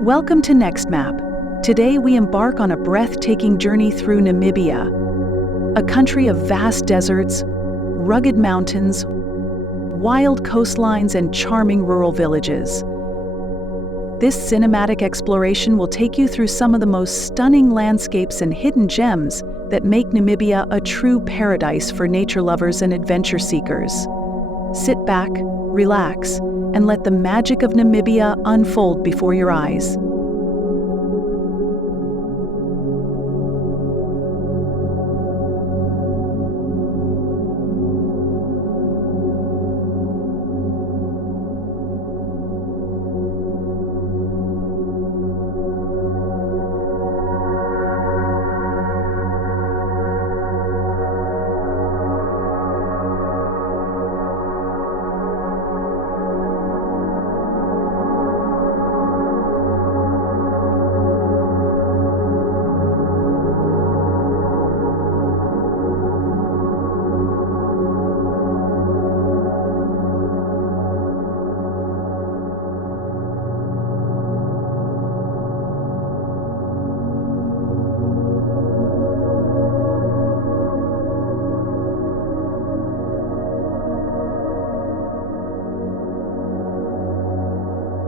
Welcome to Next Map. Today we embark on a breathtaking journey through Namibia, a country of vast deserts, rugged mountains, wild coastlines, and charming rural villages. This cinematic exploration will take you through some of the most stunning landscapes and hidden gems that make Namibia a true paradise for nature lovers and adventure seekers. Sit back, relax, and let the magic of Namibia unfold before your eyes.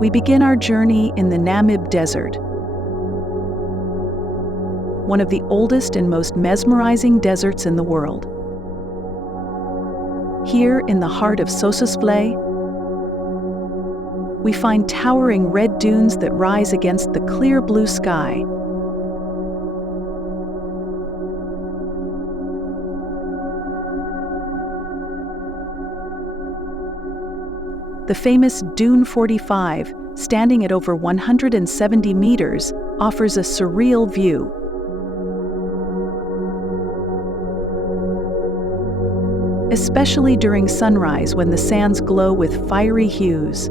We begin our journey in the Namib Desert, one of the oldest and most mesmerizing deserts in the world. Here in the heart of Sossusvlei, we find towering red dunes that rise against the clear blue sky. The famous Dune 45, standing at over 170 meters, offers a surreal view. Especially during sunrise when the sands glow with fiery hues.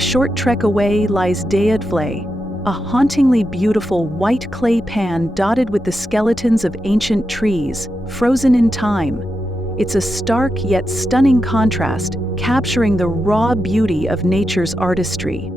A short trek away lies Twyfelfontein, a hauntingly beautiful white clay pan dotted with the skeletons of ancient trees, frozen in time. It's a stark yet stunning contrast, capturing the raw beauty of nature's artistry.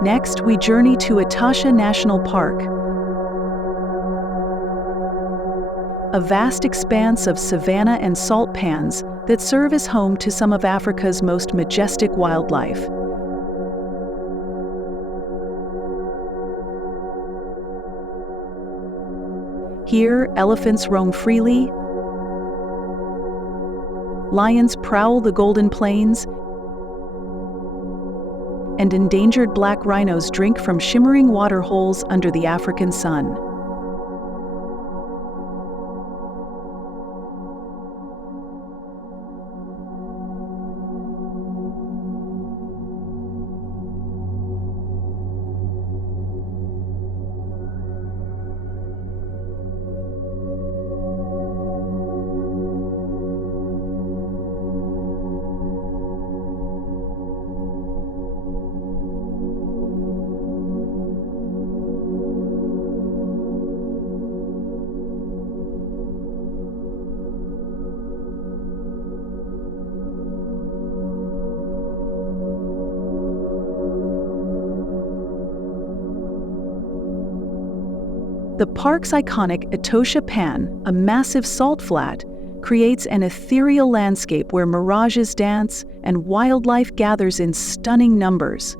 Next, we journey to Etosha National Park, a vast expanse of savanna and salt pans that serve as home to some of Africa's most majestic wildlife. Here, elephants roam freely, lions prowl the golden plains, and endangered black rhinos drink from shimmering water holes under the African sun. The park's iconic Etosha Pan, a massive salt flat, creates an ethereal landscape where mirages dance and wildlife gathers in stunning numbers.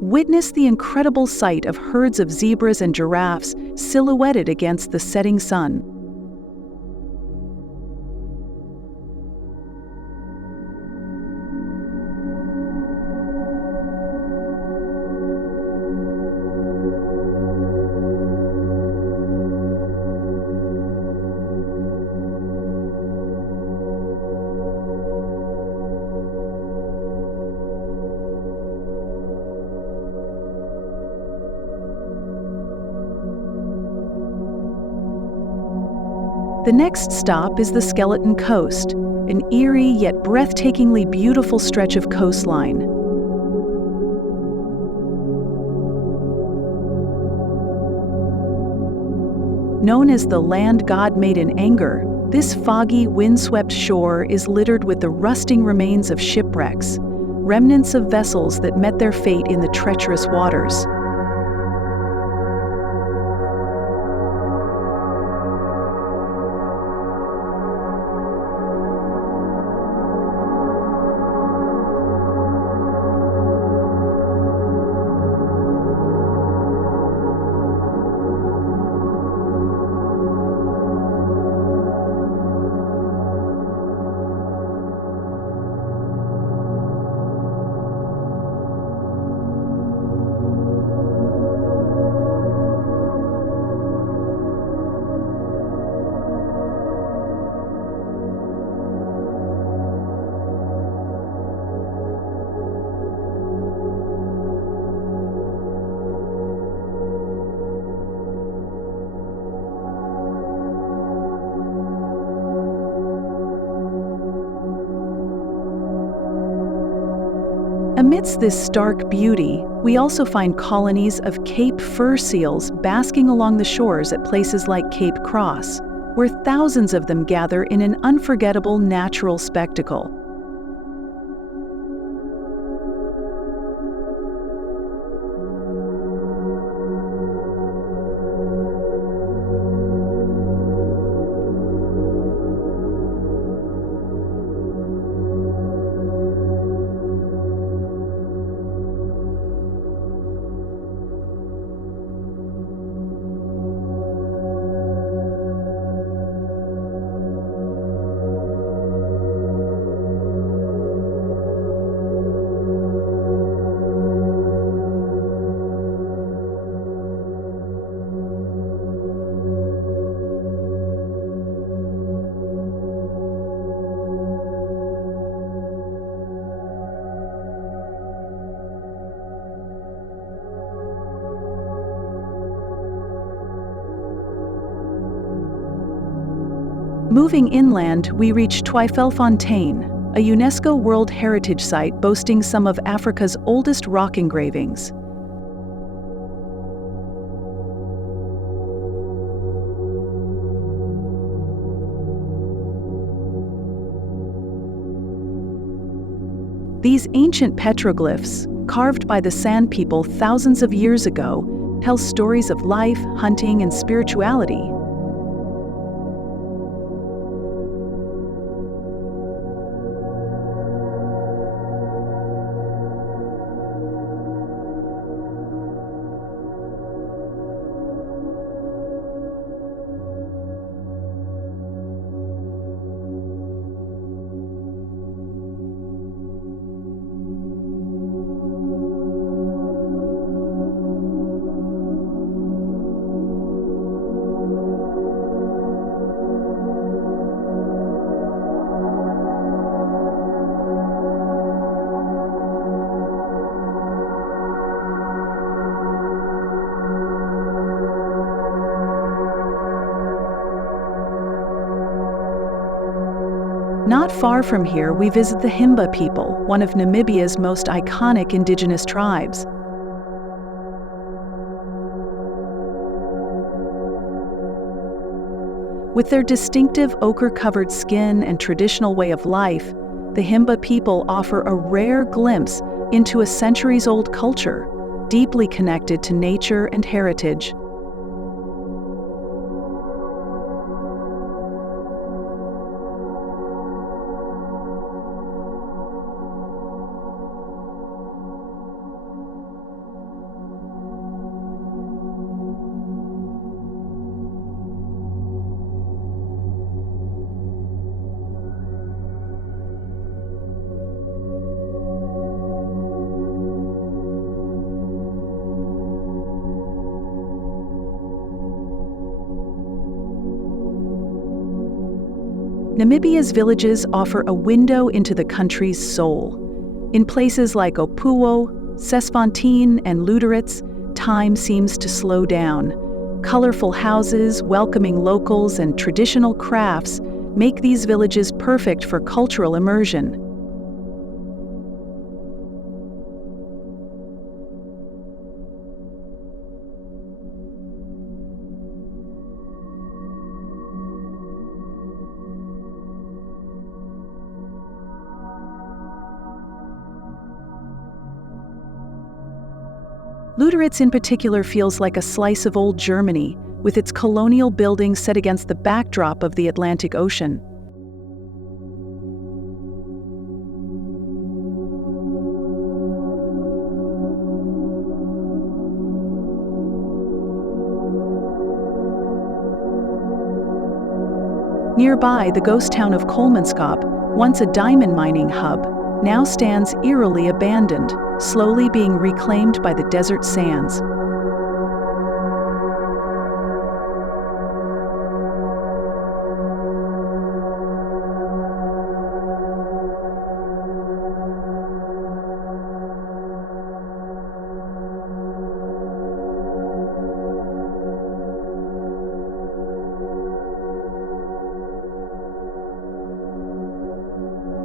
Witness the incredible sight of herds of zebras and giraffes silhouetted against the setting sun. The next stop is the Skeleton Coast, an eerie yet breathtakingly beautiful stretch of coastline. Known as the land God made in anger, this foggy, windswept shore is littered with the rusting remains of shipwrecks, remnants of vessels that met their fate in the treacherous waters. Amidst this stark beauty, we also find colonies of Cape fur seals basking along the shores at places like Cape Cross, where thousands of them gather in an unforgettable natural spectacle. Moving inland, we reach Twyfelfontein, a UNESCO World Heritage Site boasting some of Africa's oldest rock engravings. These ancient petroglyphs, carved by the Sand People thousands of years ago, tell stories of life, hunting, and spirituality. Not far from here, we visit the Himba people, one of Namibia's most iconic indigenous tribes. With their distinctive ochre-covered skin and traditional way of life, the Himba people offer a rare glimpse into a centuries-old culture, deeply connected to nature and heritage. Namibia's villages offer a window into the country's soul. In places like Opuwo, Sossusvlei, and Lüderitz, time seems to slow down. Colorful houses, welcoming locals, and traditional crafts make these villages perfect for cultural immersion. Lüderitz in particular feels like a slice of old Germany, with its colonial buildings set against the backdrop of the Atlantic Ocean. Nearby, the ghost town of Kolmanskop, once a diamond mining hub, now stands eerily abandoned, slowly being reclaimed by the desert sands.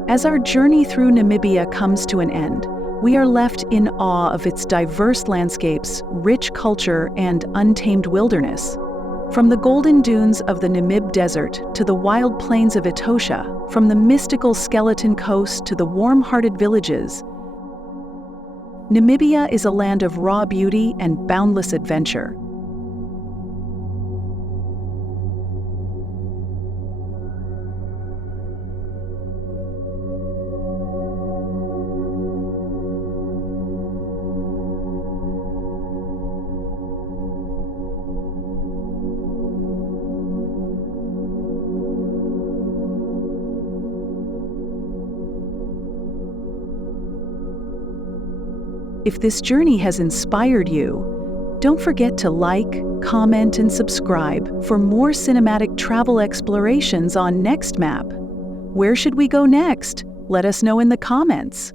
As our journey through Namibia comes to an end, we are left in awe of its diverse landscapes, rich culture, and untamed wilderness. From the golden dunes of the Namib Desert to the wild plains of Etosha, from the mystical skeleton coast to the warm-hearted villages, Namibia is a land of raw beauty and boundless adventure. If this journey has inspired you, don't forget to like, comment, and subscribe for more cinematic travel explorations on Next Map. Where should we go next? Let us know in the comments.